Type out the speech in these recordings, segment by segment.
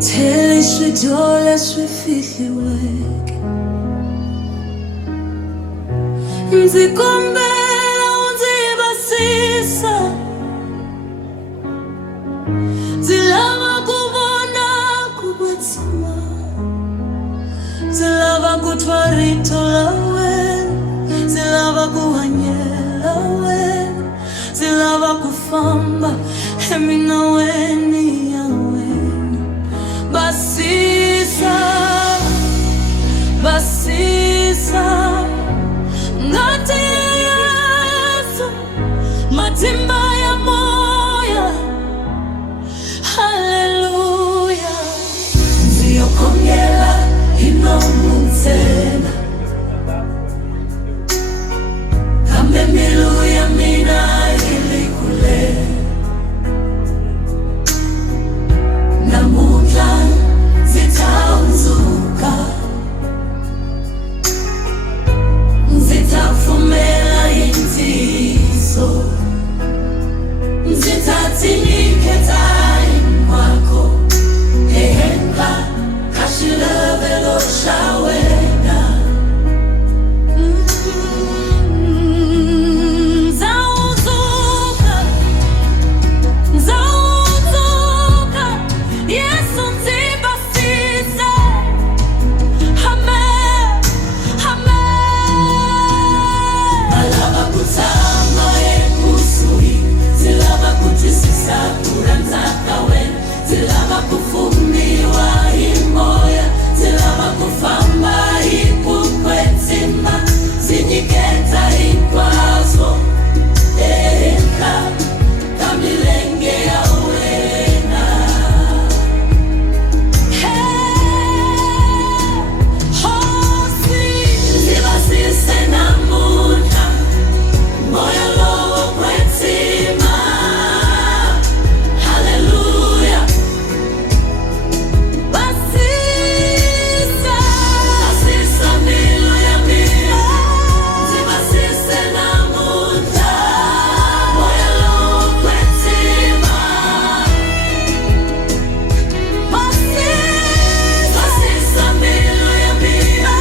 Tell je dois la suffire wek Nzikombela unzibasisa Zilava kubona kubatsima Zilava kutwarito lawe Zilava kuhanyela we Zilava kufamba Emina weni yawe Basisa, basisa Ngati Yesu Matimba ya moya Haleluya Nziyo kongela ino munzena Kambe milu ya mina ili kule Namudla zitaunzuka Zitafumela inziso Zitatiniketa imwako Ehenka kashilevelo shawena Zauzuka Zauzuka Yesu nzibasisa Amen Amen Alaba kutama ekusui Zilaba kutisisa kuranzaka wen Zilaba kufumiwa imoya Zilaba kufamba ikukwetima Zinyiketa ikwazo Eka kamilenge ya wena Hey, hosi Zibasise na muda Moyo lowo kwetima Hallelujah Basisa Basisa milo ya milo Zibasise na muda Moyo lowo kwetima Basisa milo ya milo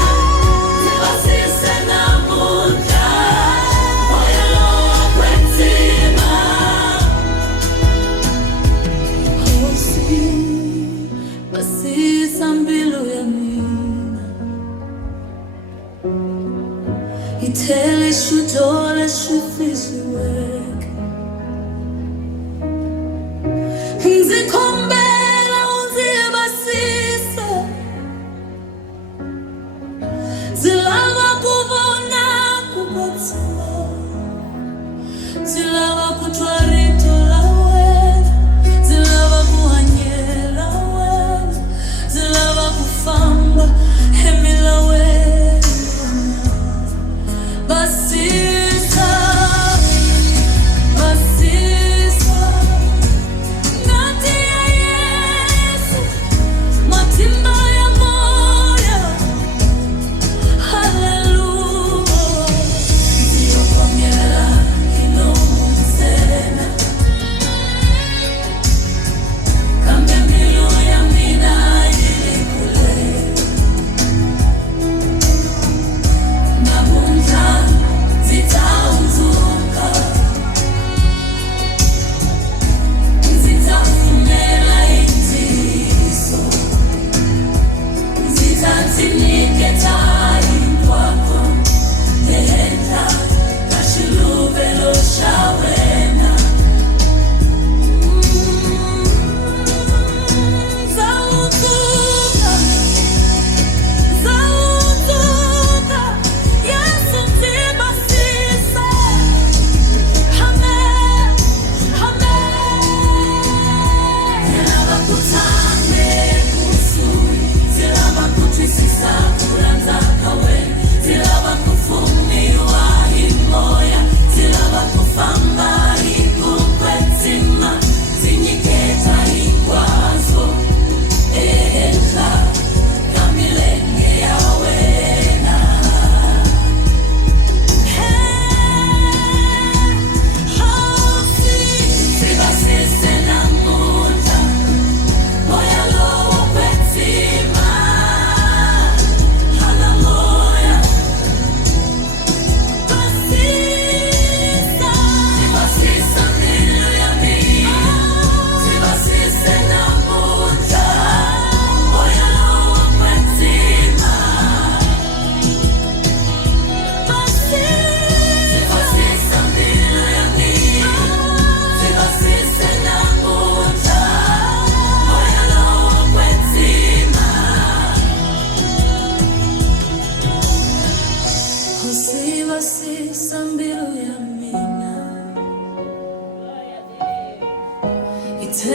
Zibasise na muda Moyo lowo kwetima Basisa mbilo ya mina Itele shudole shufizi wek Nzikombela unzibasisa Zilava kuvona kubatsima Zilava kutwarito lawe Zilava kuhanyela we Zilava kufamba Emila we Basisa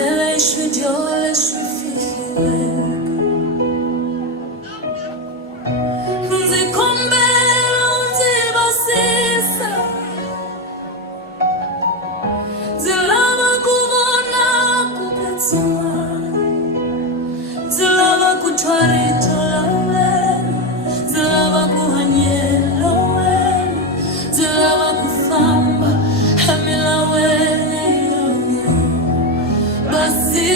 Mais je suis Dieu, je suis fille. Nzikombela untibasisa, zilava kuvona kukatima, zilava kutwarito lawe, zilava kuhanyelo we, zilava kufamba hamila we, basi